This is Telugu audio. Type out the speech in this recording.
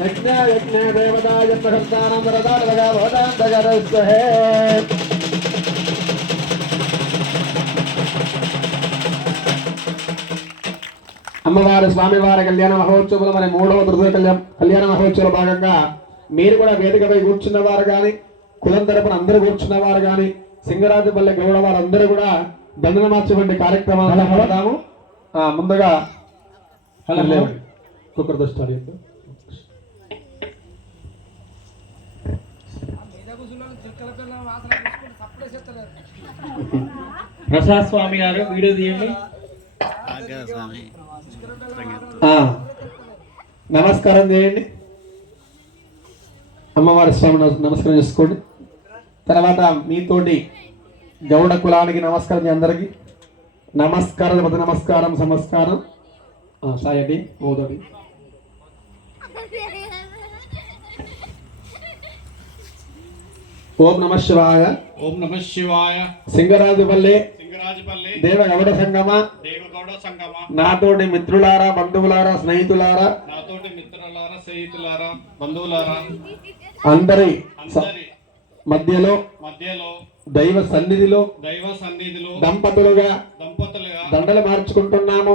यज्ञ यज्ञ देवताय प्रसन्नानं वरदानवगा भवदान्तगरस्वहे అమ్మవారి స్వామివారి కళ్యాణ మహోత్సవంలో మరి 3వ తృతీయ కళ్యాణ మహోత్సవంలో భాగంగా మీరు కూడా వేదికపై కూర్చున్నవారు కానీ కులం తరపున అందరూ కూర్చున్నవారు కానీ సింగరాజుపల్లె గౌడ వారందరూ కూడా దండన మార్చేటువంటి కార్యక్రమాలు పడదాము. ముందుగా కుక్కర్ దృష్టి ప్రసాద్ స్వామి గారు వీడియో తీయండి. నమస్కారం చేయండి. అమ్మవారి స్వామి నమస్కారం చేసుకోండి. తర్వాత మీతోటి గౌడ కులానికి నమస్కారం. అందరికి నమస్కారం, నమస్కారం, సమస్కారం. సాయండి మోదోడి ఓం నమ శివాయ. ఓం నమ శివాయ. సింగరాజుపల్లె దేవగౌడ సంగమ నాతోటి మిత్రులారా, బంధువులారా, స్నేహితులారా, బంధువులారా అందరి మధ్యలో దైవ సన్నిధిలో దంపతులుగా దండలు మార్చుకుంటున్నాము.